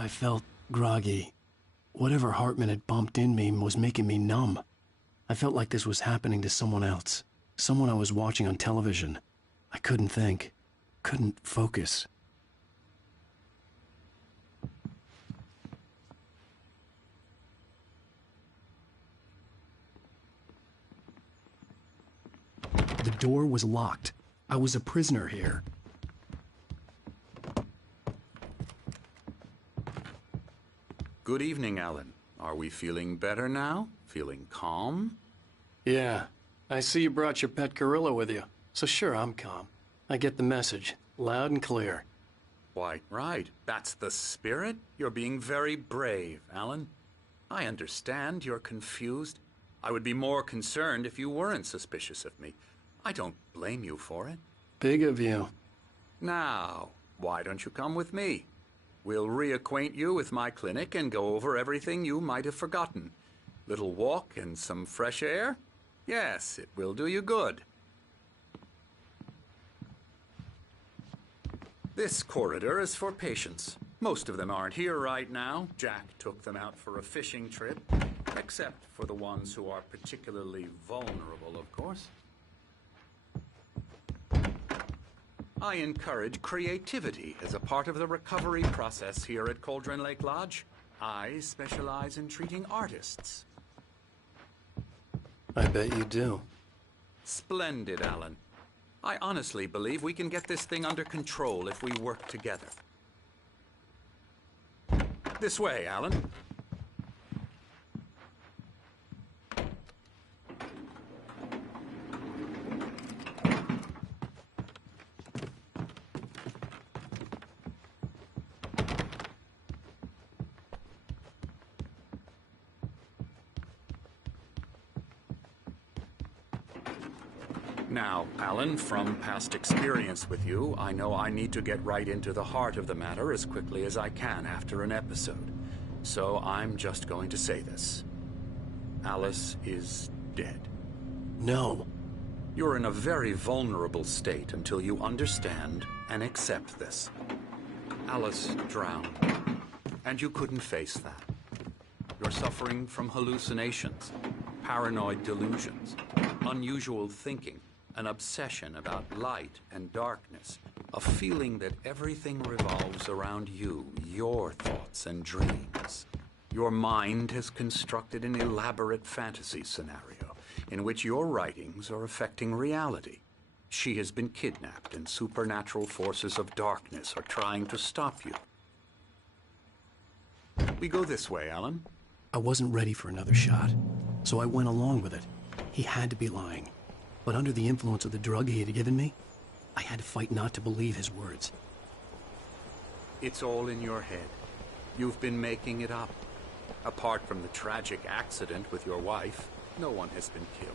I felt groggy. Whatever Hartman had bumped in me was making me numb. I felt like this was happening to someone else. Someone I was watching on television. I couldn't think. Couldn't focus. The door was locked. I was a prisoner here. Good evening, Alan. Are we feeling better now? Feeling calm? Yeah. I see you brought your pet gorilla with you. So sure, I'm calm. I get the message. Loud and clear. Why, right. That's the spirit. You're being very brave, Alan. I understand you're confused. I would be more concerned if you weren't suspicious of me. I don't blame you for it. Big of you. Now, why don't you come with me? We'll reacquaint you with my clinic and go over everything you might have forgotten. Little walk and some fresh air? Yes, it will do you good. This corridor is for patients. Most of them aren't here right now. Jack took them out for a fishing trip, except for the ones who are particularly vulnerable, of course. I encourage creativity as a part of the recovery process here at Cauldron Lake Lodge. I specialize in treating artists. I bet you do. Splendid, Alan. I honestly believe we can get this thing under control if we work together. This way, Alan. Now, Alan, from past experience with you, I know I need to get right into the heart of the matter as quickly as I can after an episode. So I'm just going to say this. Alice is dead. No. You're in a very vulnerable state until you understand and accept this. Alice drowned, and you couldn't face that. You're suffering from hallucinations, paranoid delusions, unusual thinking, an obsession about light and darkness, a feeling that everything revolves around you, your thoughts and dreams. Your mind has constructed an elaborate fantasy scenario in which your writings are affecting reality. She has been kidnapped and supernatural forces of darkness are trying to stop you. We go this way, Alan. I wasn't ready for another shot, so I went along with it. He had to be lying. But under the influence of the drug he had given me, I had to fight not to believe his words. It's all in your head. You've been making it up. Apart from the tragic accident with your wife, no one has been killed.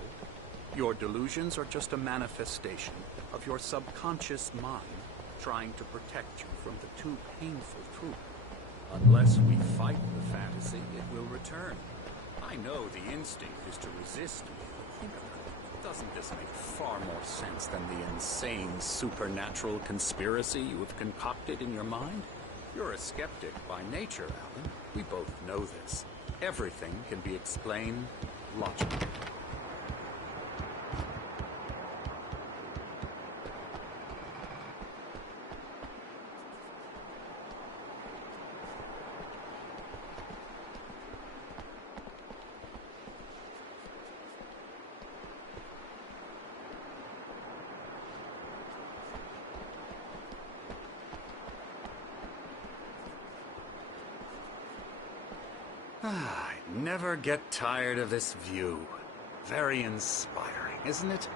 Your delusions are just a manifestation of your subconscious mind trying to protect you from the too painful truth. Unless we fight the fantasy, it will return. I know the instinct is to resist me, but think of it. Doesn't this make far more sense than the insane supernatural conspiracy you have concocted in your mind? You're a skeptic by nature, Alan. We both know this. Everything can be explained logically. I never get tired of this view. Very inspiring, isn't it?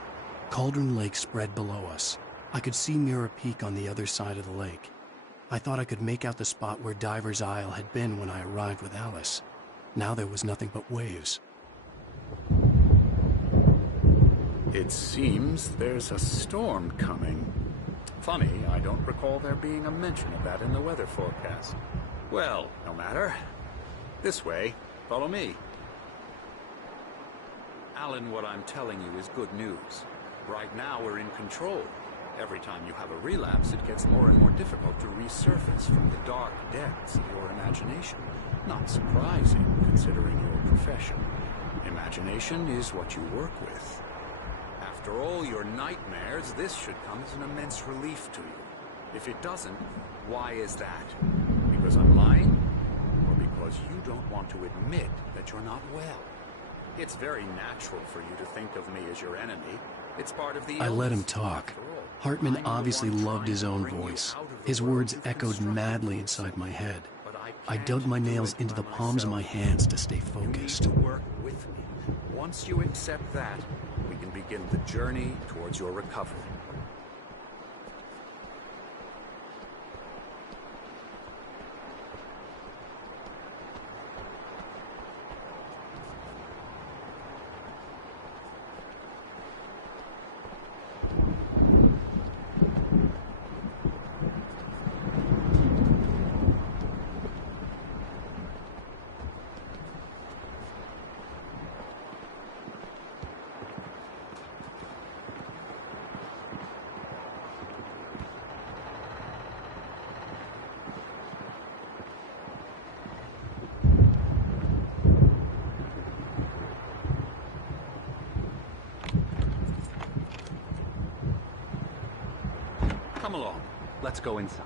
Cauldron Lake spread below us. I could see Mirror Peak on the other side of the lake. I thought I could make out the spot where Diver's Isle had been when I arrived with Alice. Now there was nothing but waves. It seems there's a storm coming. Funny, I don't recall there being a mention of that in the weather forecast. Well, no matter. This way. Follow me. Alan, what I'm telling you is good news. Right now we're in control. Every time you have a relapse, it gets more and more difficult to resurface from the dark depths of your imagination. Not surprising, considering your profession. Imagination is what you work with. After all your nightmares, this should come as an immense relief to you. If it doesn't, why is that? Because I'm lying? Or because you don't want to admit that you're not well? It's very natural for you to think of me as your enemy. It's part of the I let him illness, talk. after all. Hartman I'm the obviously one loved his trying to own bring you voice. out of the His world words you've echoed constructed madly for inside my yourself. head. But I can't dug my do nails it into by the palms of my myself. hands to stay You need focused. to work with me. Once you accept that, we can begin the journey towards your recovery. Come along. Let's go inside.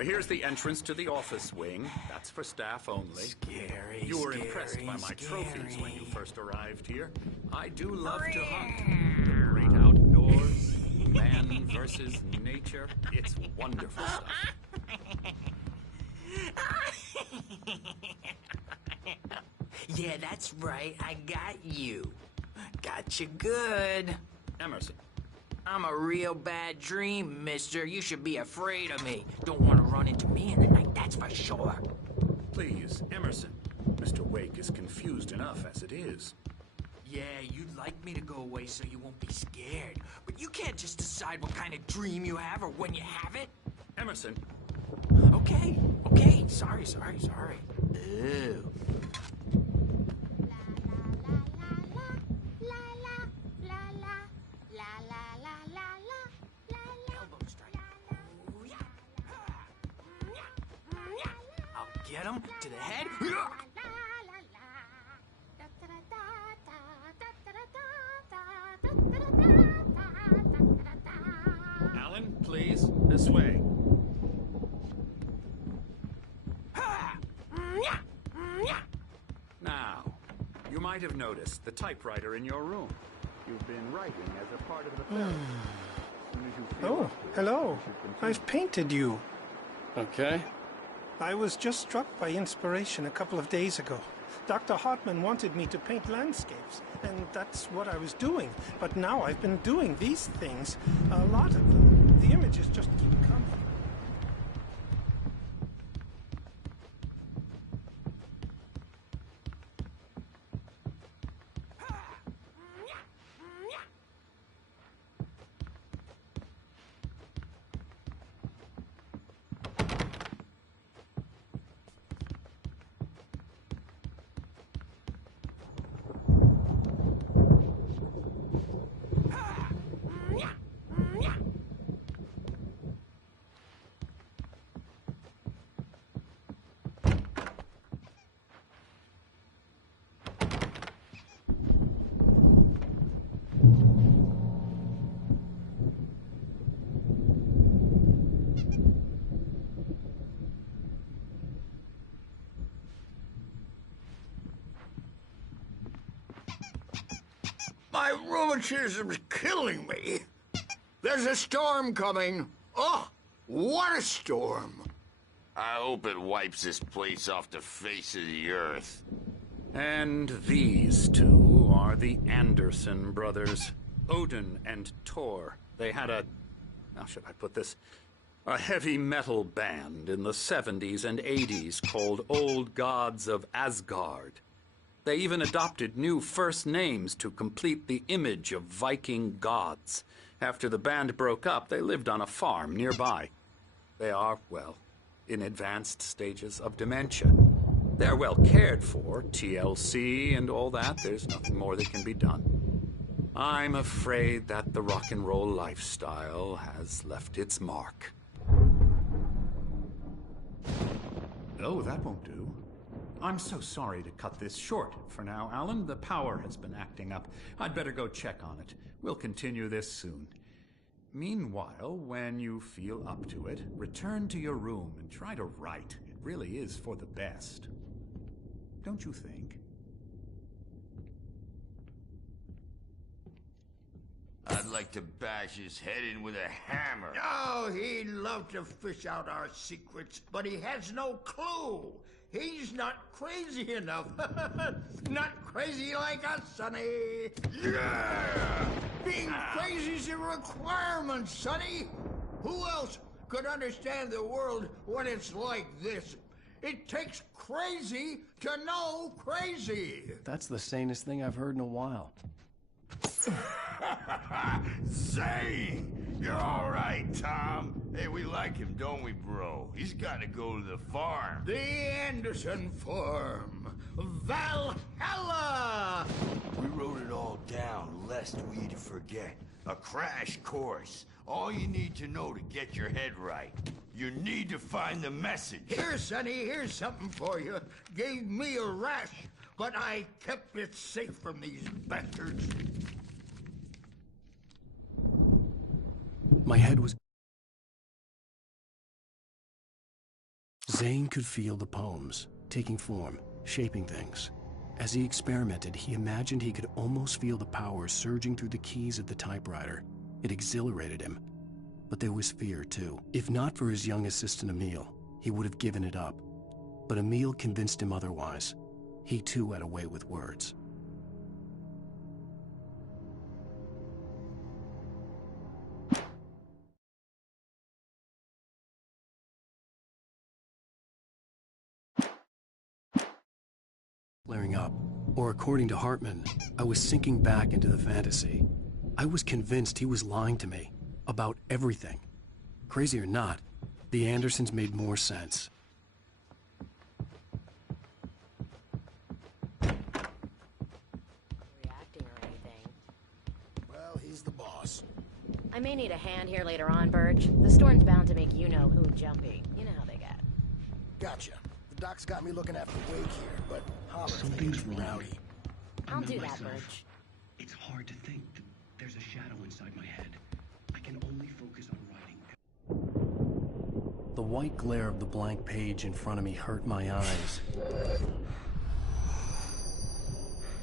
Here's the entrance to the office wing. That's for staff only. Scary, You were scary, impressed by my trophies when you scary. first arrived here. I do love to hunt. The great outdoors, man versus nature. It's wonderful stuff. Yeah, that's right. I got you. Got you good. Emerson, I'm a real bad dream, mister. You should be afraid of me. Don't want to run into me in the night, that's for sure. please, Emerson. Mr. Wake is confused enough as it is. Yeah, you'd like me to go away so you won't be scared. But you can't just decide what kind of dream you have or when you have it. Emerson, Okay. Sorry. Ew. Elbow strike. Ooh, yeah. I'll get him to the head. Alan, please, this way. Now, you might have noticed the typewriter in your room. You've been writing as a part of the therapy. As soon as you feel Oh, up to it, hello. you should continue. I've painted you. Okay. I was just struck by inspiration a couple of days ago. Dr. Hartman wanted me to paint landscapes, and that's what I was doing. But now I've been doing these things, a lot of them. The images just keep coming. My rheumatism's killing me. There's a storm coming. Oh, what a storm. I hope it wipes this place off the face of the earth. And these two are the Anderson brothers, Odin and Thor. They had how should I put this? A heavy metal band in the 70s and 80s called Old Gods of Asgard. They even adopted new first names to complete the image of Viking gods. After the band broke up, they lived on a farm nearby. They are, well, in advanced stages of dementia. They're well cared for, TLC and all that. There's nothing more that can be done. I'm afraid that the rock and roll lifestyle has left its mark. Oh, that won't do. I'm so sorry to cut this short. For now, Alan, the power has been acting up. I'd better go check on it. We'll continue this soon. Meanwhile, when you feel up to it, return to your room and try to write. It really is for the best. Don't you think? I'd like to bash his head in with a hammer. Oh, he'd love to fish out our secrets, but he has no clue. He's not crazy enough. Not crazy like us, Sonny. Yeah! Being crazy's a requirement, Sonny. Who else could understand the world when it's like this? It takes crazy to know crazy. That's the sanest thing I've heard in a while. Zane! You're all right, Tom. Hey, we like him, don't we, bro? He's got to go to the farm. The Anderson Farm. Valhalla! We wrote it all down, lest we'd forget. A crash course. All you need to know to get your head right. You need to find the message. Here, Sonny, here's something for you. Gave me a rash, but I kept it safe from these bastards. My head was... Zane could feel the poems, taking form, shaping things. As he experimented, he imagined he could almost feel the power surging through the keys of the typewriter. It exhilarated him. But there was fear, too. If not for his young assistant Emil, he would have given it up. But Emil convinced him otherwise. He, too, had a way with words. Flaring up, or according to Hartman, I was sinking back into the fantasy. I was convinced he was lying to me about everything. Crazy or not, the Andersons made more sense. Reacting or anything. Well, he's the boss. I may need a hand here later on, Birch. The storm's bound to make you-know-who jumpy. You know how they get. Gotcha. The doc's got me looking after Wake here, but holler if Something's things wrong. rowdy. I'll do that, myself. Birch. It's hard to think that there's a shadow inside my head. I can only focus on writing. The white glare of the blank page in front of me hurt my eyes.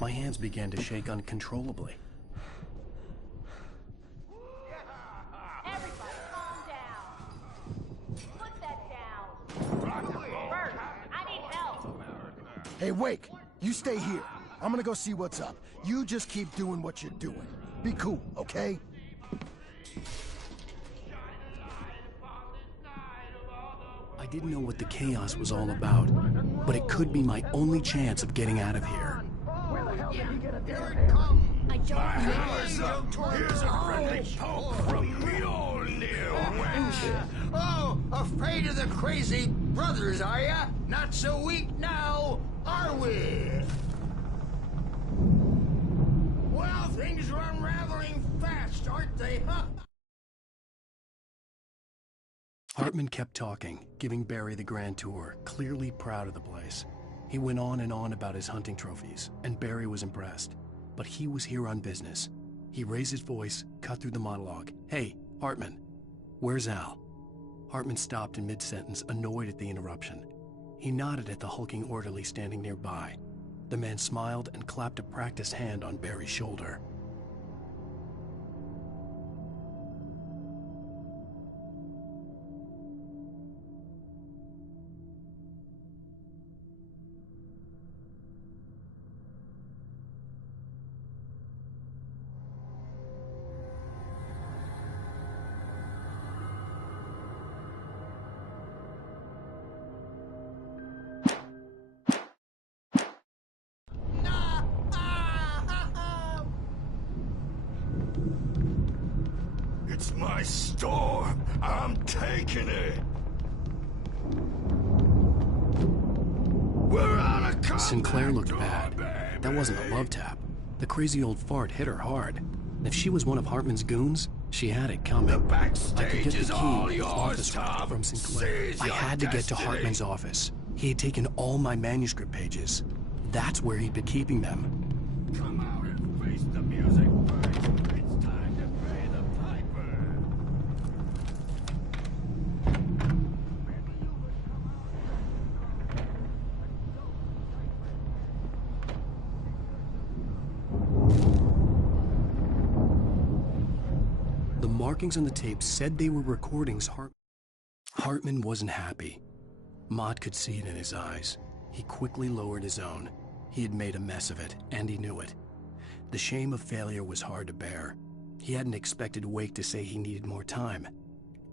My hands began to shake uncontrollably. Everybody calm down. Put that down. Birch, I need help. Hey, Wake, you stay here. I'm gonna go see what's up. You just keep doing what you're doing. Be cool, okay? I didn't know what the chaos was all about, but it could be my only chance of getting out of here. Here it comes. I don't Hammer's up. Here's a friendly poke from Mjolnir Wench. Oh, afraid of the crazy brothers, are ya? Not so weak now, are we? Well, things are unraveling fast, aren't they, huh? Hartman kept talking, giving Barry the grand tour, clearly proud of the place. He went on and on about his hunting trophies, and Barry was impressed. But he was here on business. He raised his voice, cut through the monologue. Hey, Hartman, where's Al? Hartman stopped in mid-sentence, annoyed at the interruption. He nodded at the hulking orderly standing nearby. The man smiled and clapped a practiced hand on Barry's shoulder. It's my storm. I'm taking it. We're out of contact. Sinclair looked Oh, bad. baby. That wasn't a love tap. The crazy old fart hit her hard. If she was one of Hartman's goons, she had it coming. The I could backstage get the is key all to the yours, office Tom. from Sinclair. Seize I your had to get to destiny. Hartman's office. He had taken all my manuscript pages. That's where he'd been keeping them. Come out and face the music first. It's time to pay the piper. The markings on the tape said they were recordings Hartman wasn't happy. Mott could see it in his eyes. He quickly lowered his own. He had made a mess of it, and he knew it. The shame of failure was hard to bear. He hadn't expected Wake to say he needed more time,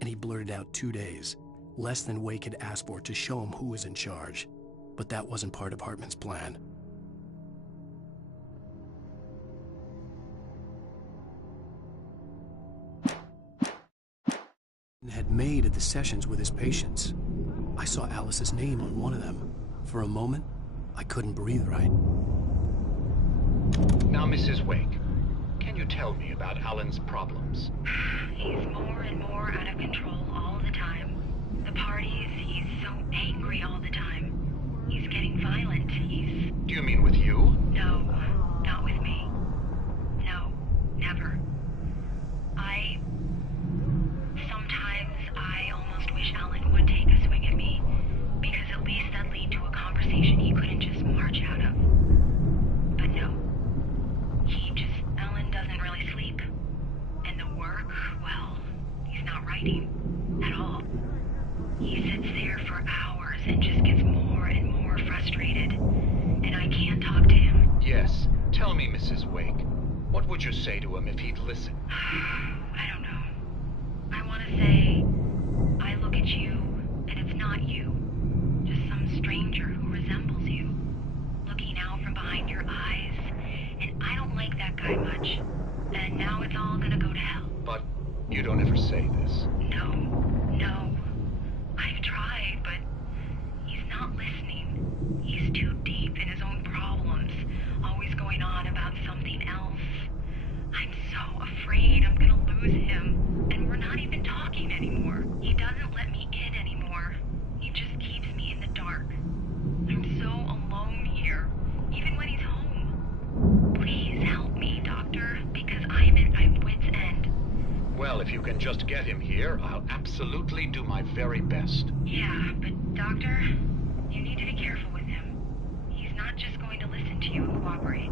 and he blurted out 2 days, less than Wake had asked for to show him who was in charge. But that wasn't part of Hartman's plan. Had made at the sessions with his patients. I saw Alice's name on one of them. For a moment, I couldn't breathe right. Now, Mrs. Wake, can you tell me about Alan's problems? He's more and more out of control all the time. The parties, he's so angry all the time. He's getting violent. Do you mean with you? No, not with me. No, never. Sometimes I almost wish Alan would take a swing at me, because at least that'd lead to a conversation he couldn't just march out of. But no. Alan doesn't really sleep. And the work, well, he's not writing at all. He sits there for hours and just gets more and more frustrated. And I can't talk to him. Yes. Tell me, Mrs. Wake, what would you say to him if he'd listen? I don't know. I want to say, I look at you, and it's not you. Just some stranger who resembles you. Looking out from behind your eyes, and I don't like that guy much. And now it's all gonna go to hell. But you don't ever say this. No. I've tried, but he's not listening. He's too deep in his own problems, always going on about something else. I'm so afraid I'm gonna lose him, and we're not even talking anymore. He doesn't let me in anymore. He just keeps me in the dark. I'm so alone here, even when he's home. Please help me, Doctor, because I'm at my wit's end. Well, if you can just get him here, I'll absolutely do my very best. Yeah, but Doctor, you need to be careful with him. He's not just going to listen to you and cooperate.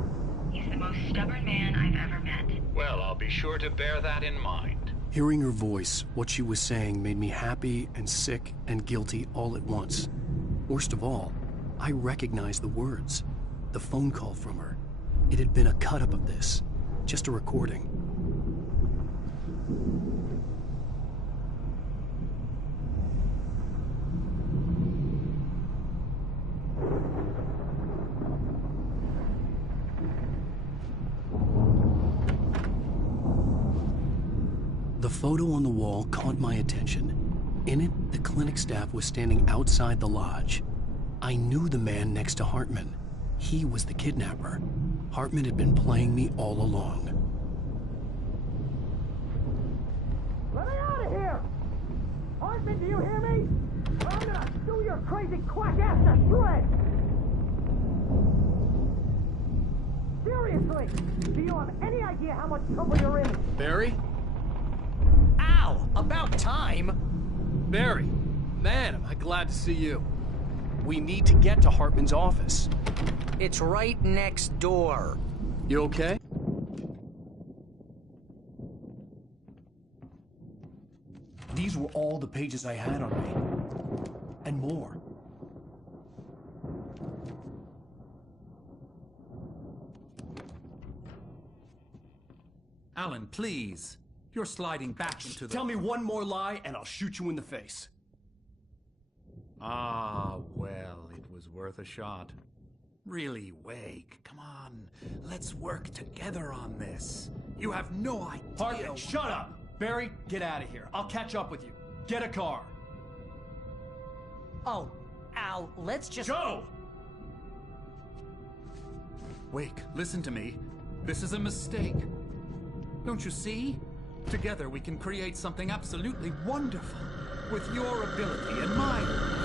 He's the most stubborn man I've ever met. Well, I'll be sure to bear that in mind. Hearing her voice, what she was saying made me happy and sick and guilty all at once. Worst of all, I recognized the words. The phone call from her. It had been a cut-up of this. Just a recording. The photo on the wall caught my attention. In it, the clinic staff was standing outside the lodge. I knew the man next to Hartman. He was the kidnapper. Hartman had been playing me all along. Let me out of here! Hartman, do you hear me? I'm gonna chew your crazy quack ass to shreds! Seriously, do you have any idea how much trouble you're in? Barry? Ow! About time! Barry, man, am I glad to see you. We need to get to Hartman's office. It's right next door. You okay? These were all the pages I had on me. And more. Alan, please. You're sliding back into the... Tell me one more lie and I'll shoot you in the face. Ah, well, it was worth a shot. Really, Wake, come on. Let's work together on this. You have no idea... Hartman, shut up! Barry, get out of here. I'll catch up with you. Get a car. Oh, Al, let's just... Go! Wake, listen to me. This is a mistake. Don't you see? Together we can create something absolutely wonderful. With your ability and mine.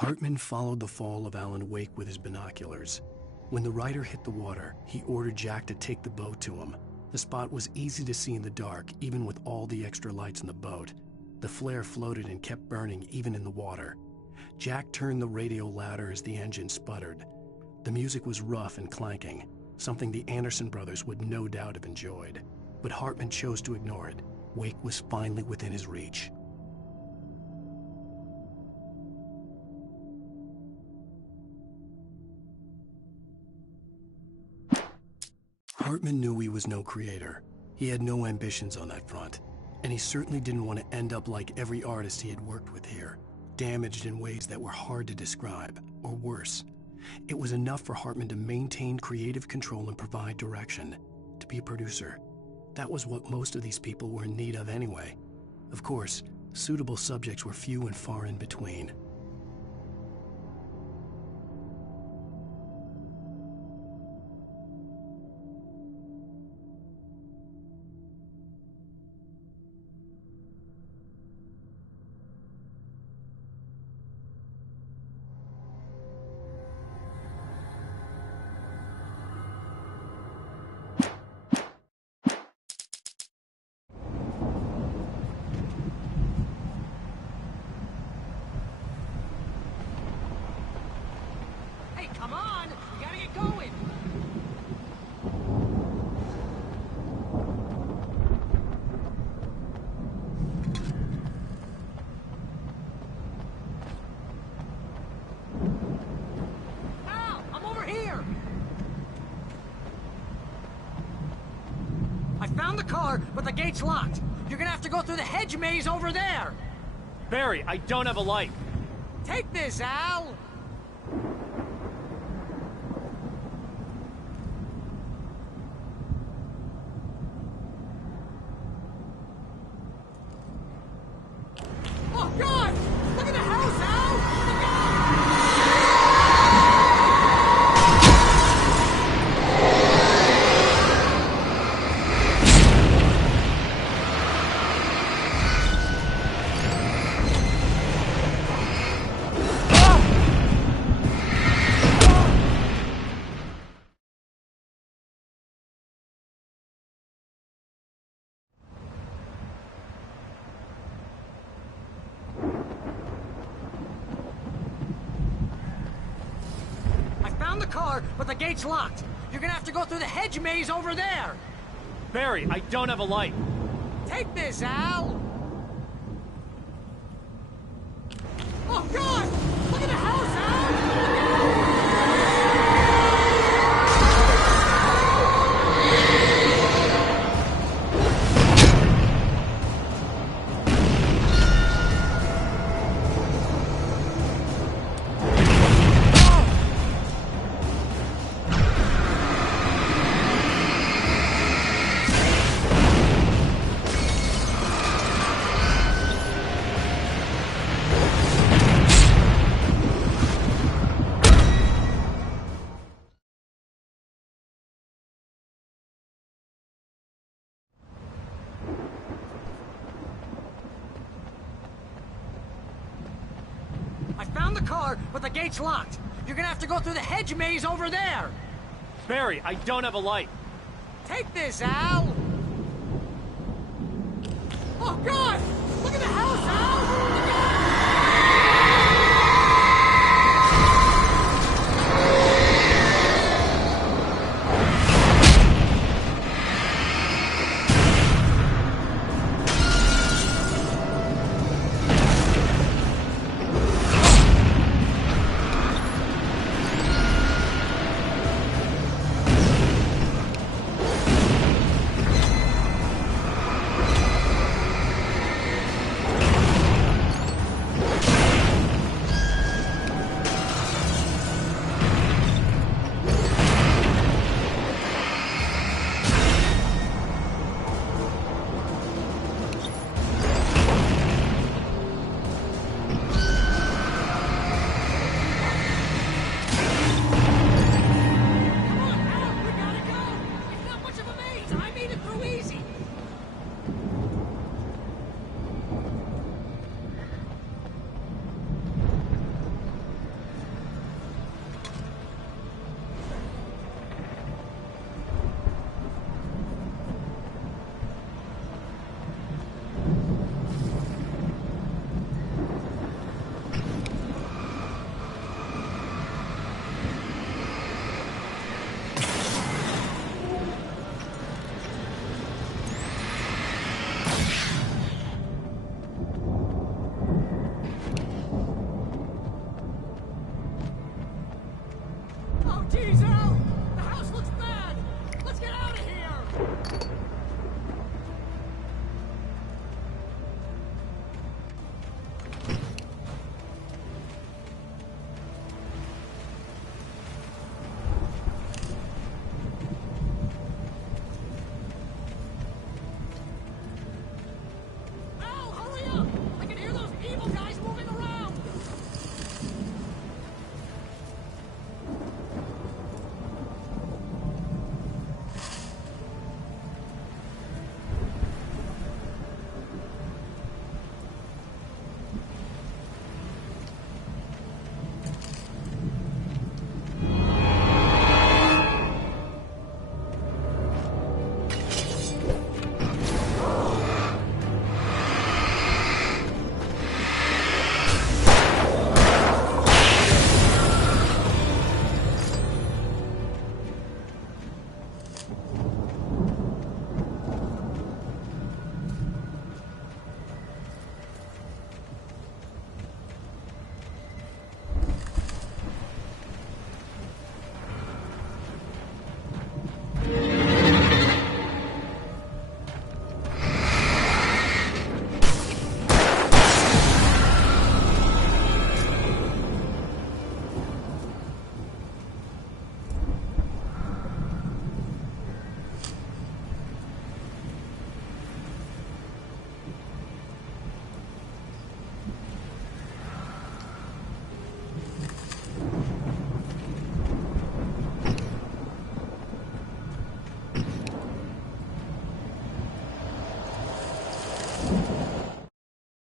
Hartman followed the fall of Alan Wake with his binoculars. When the rider hit the water, he ordered Jack to take the boat to him. The spot was easy to see in the dark, even with all the extra lights in the boat. The flare floated and kept burning even in the water. Jack turned the radio louder as the engine sputtered. The music was rough and clanking, something the Anderson brothers would no doubt have enjoyed. But Hartman chose to ignore it. Wake was finally within his reach. Hartman knew he was no creator. He had no ambitions on that front, and he certainly didn't want to end up like every artist he had worked with here, damaged in ways that were hard to describe, or worse. It was enough for Hartman to maintain creative control and provide direction, to be a producer. That was what most of these people were in need of anyway. Of course, suitable subjects were few and far in between. Come on! We gotta get going! Al! I'm over here! I found the car, but the gate's locked. You're gonna have to go through the hedge maze over there! Barry, I don't have a light. Take this, Al! Oh, God! Look at the house, Al! Look out! The car, but the gate's locked. You're gonna have to go through the hedge maze over there. Barry, I don't have a light. Take this, Al. Oh, God! Look at the house, Al! I found the car, but the gate's locked. You're gonna have to go through the hedge maze over there. Barry, I don't have a light. Take this, Al. Oh, God! Look at the house, Al! Look out!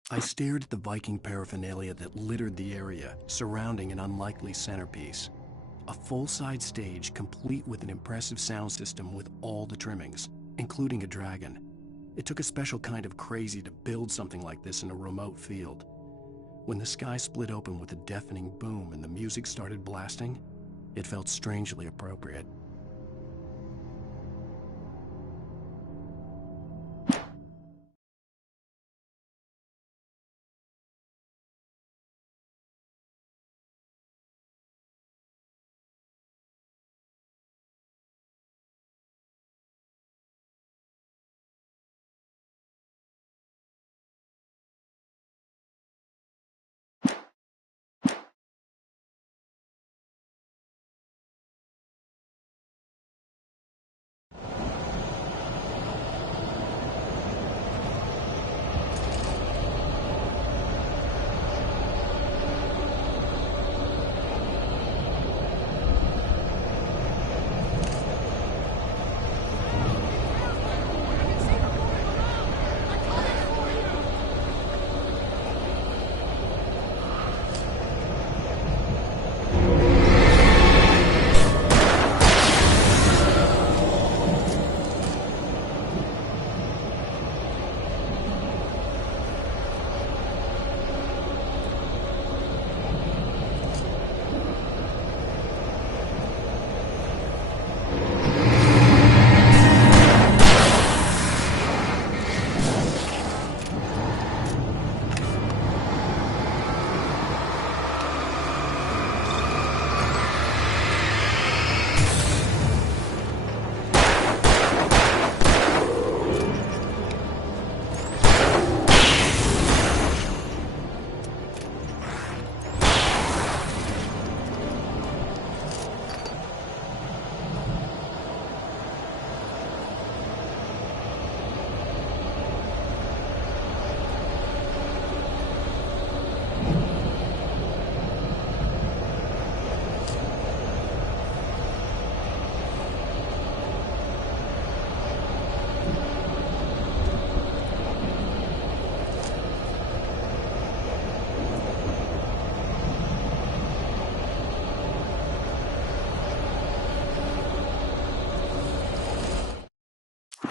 I stared at the Viking paraphernalia that littered the area, surrounding an unlikely centerpiece. A full-size stage complete with an impressive sound system with all the trimmings, including a dragon. It took a special kind of crazy to build something like this in a remote field. When the sky split open with a deafening boom and the music started blasting, it felt strangely appropriate.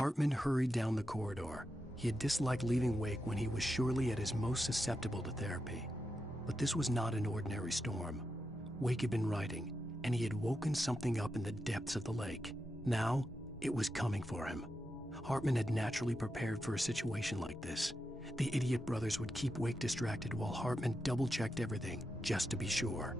Hartman hurried down the corridor. He had disliked leaving Wake when he was surely at his most susceptible to therapy. But this was not an ordinary storm. Wake had been writing, and he had woken something up in the depths of the lake. Now, it was coming for him. Hartman had naturally prepared for a situation like this. The idiot brothers would keep Wake distracted while Hartman double-checked everything, just to be sure.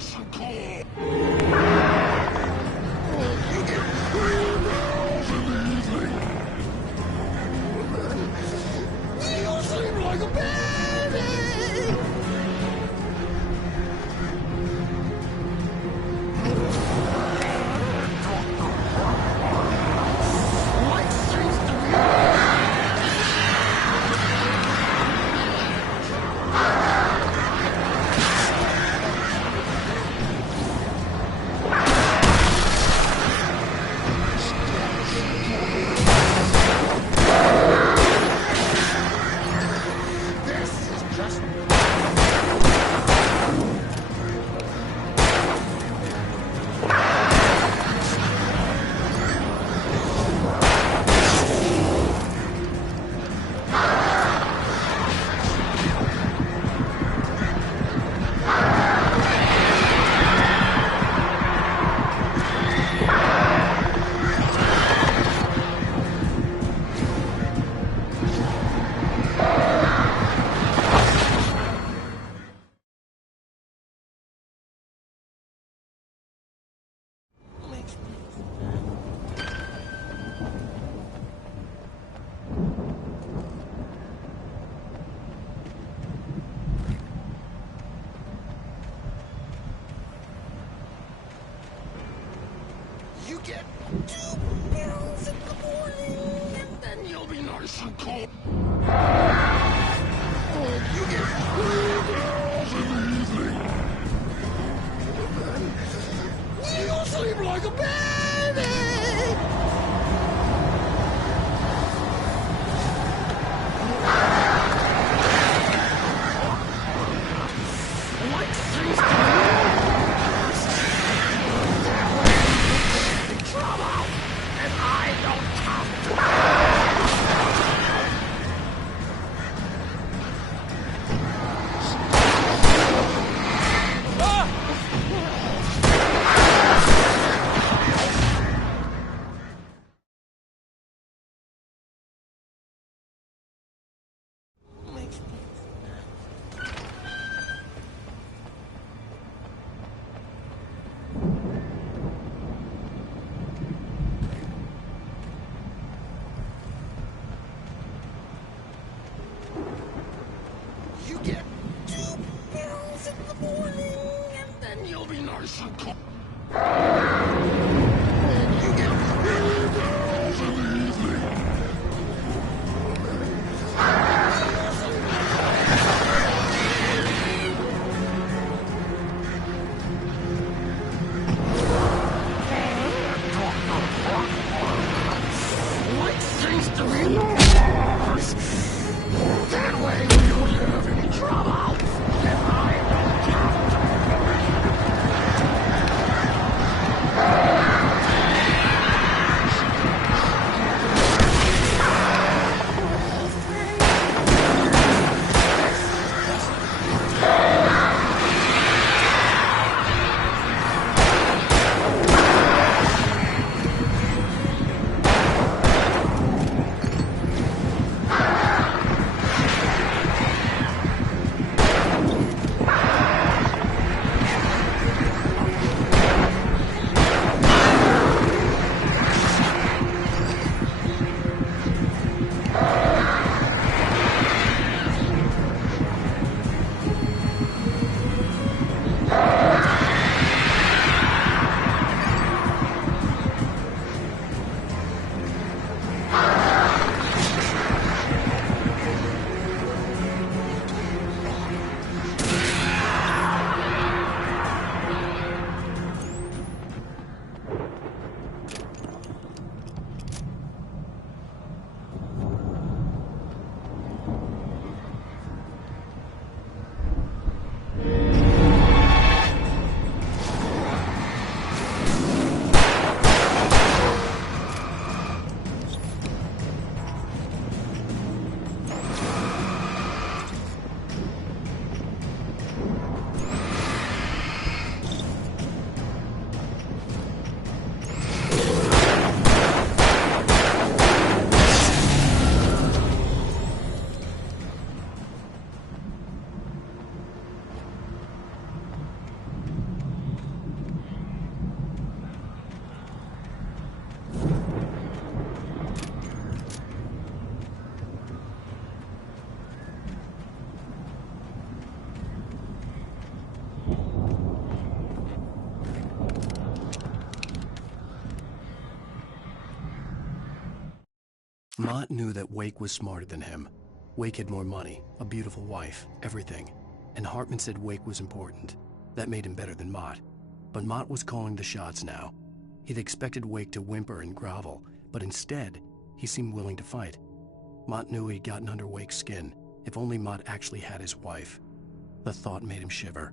nice and cold. You get cool girls in the evening. You sleep like a baby. Life seems to be... You get 2 pills in the morning, and then you'll be nice and cold. You get 3 girls in the evening, and then you'll sleep like a baby. Life seems to be trouble, and I don't talk to You get 2 pills in the morning, and then you'll be nice and cold. You get 3 girls in the evening. Life seems to be yours. That way we don't have any trouble. And I don't have to. Mott knew that Wake was smarter than him. Wake had more money, a beautiful wife, everything. And Hartman said Wake was important. That made him better than Mott. But Mott was calling the shots now. He'd expected Wake to whimper and grovel, but instead, he seemed willing to fight. Mott knew he'd gotten under Wake's skin. If only Mott actually had his wife. The thought made him shiver.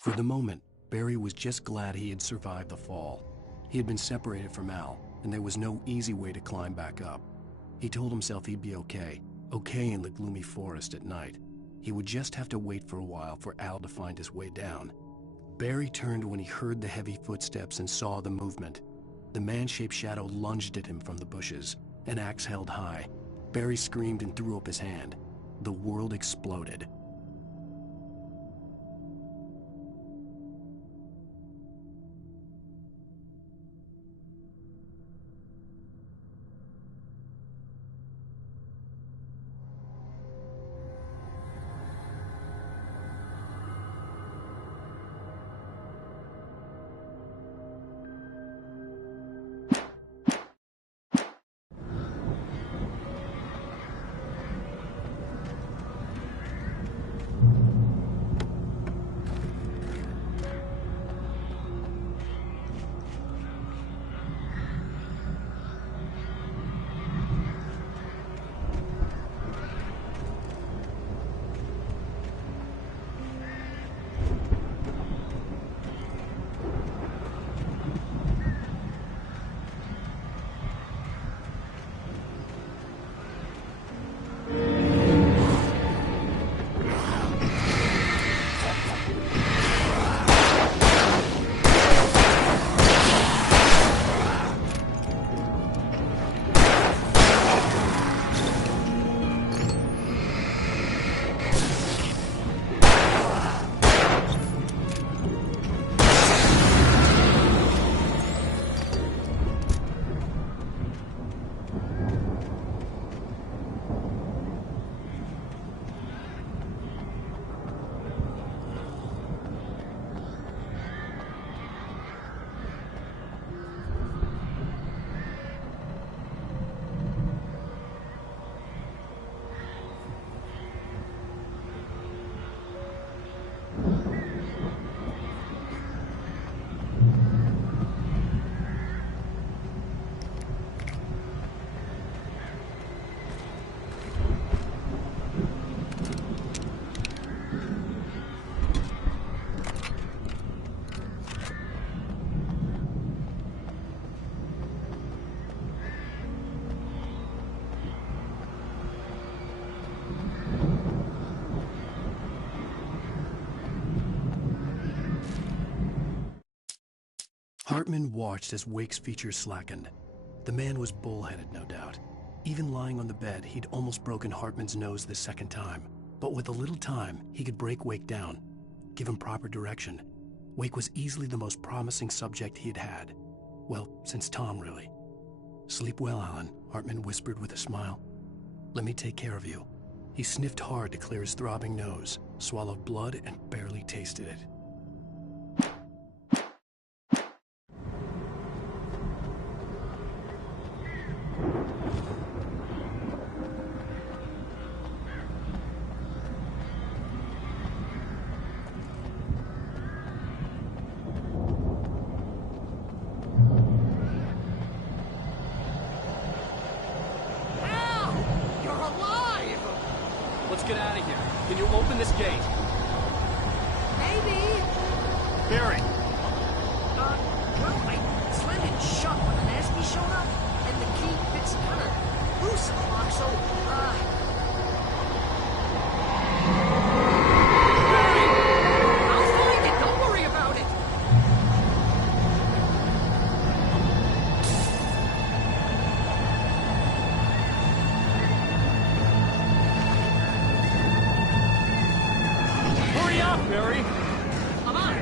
For the moment, Barry was just glad he had survived the fall. He had been separated from Al, and there was no easy way to climb back up. He told himself he'd be okay in the gloomy forest at night. He would just have to wait for a while for Al to find his way down. Barry turned when he heard the heavy footsteps and saw the movement. The man-shaped shadow lunged at him from the bushes, an axe held high. Barry screamed and threw up his hand. The world exploded. Hartman watched as Wake's features slackened. The man was bullheaded, no doubt. Even lying on the bed, he'd almost broken Hartman's nose the second time. But with a little time, he could break Wake down, give him proper direction. Wake was easily the most promising subject he had had. Well, since Tom, really. "Sleep well, Alan," Hartman whispered with a smile. "Let me take care of you." He sniffed hard to clear his throbbing nose, swallowed blood, and barely tasted it. Let's get out of here. Can you open this gate? Maybe. Barry! Well, I slammed it shut when the nasty showed up, and the key fits kind of loose in the lock, so, Barry! I'll find it, don't worry about it! Hurry up, Barry! I'm on!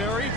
Barry?